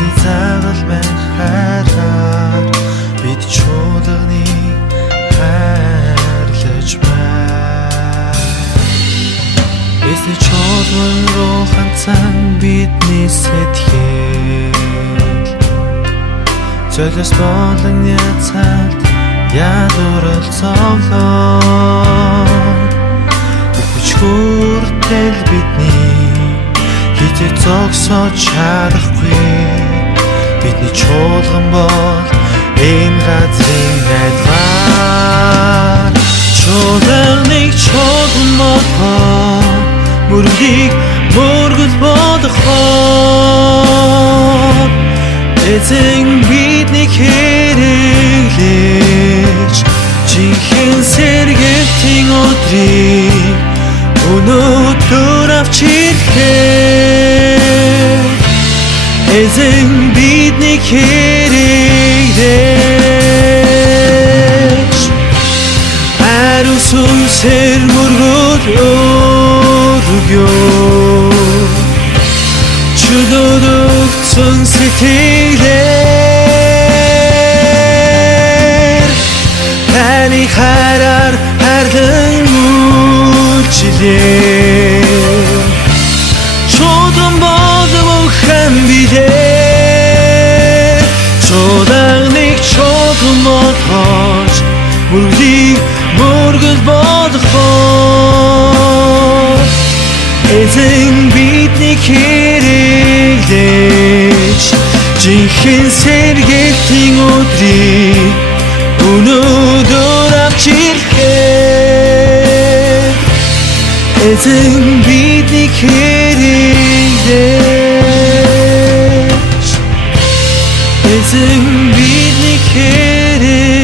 эзний заавал мэн хайраар бид чуулганыг хайрлаж байна. Эзний чуулган руу ганцхан бидний сэтгэл золиос болон яцаад ядуурал зовлоо хүчгүртэл бидний хизээ зогсож чадахгүй. Бидний чуулган бол энэ газрын айлгаар чуулганыг чуулган болгоо мөрөглийг мөргөл болгоо эзэн биднийг хэрэглэж жинхэнэ сэргээлтийн өдрийг өнөөдөр авч ирлээ. Эзэн биднийг хэрэглэж ариун сүнсээр мөргөл өргөё. чөлөөд өгсөн сэтгэлээр таны хайраар хайрлан үйлчлээ. чуулган болов хэн билээ. чуулганыг чуулган болгож мөргөлийг мөргөл болгоо эзэн биднийг хэрэглэж жинхэнэ сэргээлтийн өдрийг өнөөдөр авч ирлээ. эзэн биднийг хэрэглэж эзэн биднийг хэрэглэж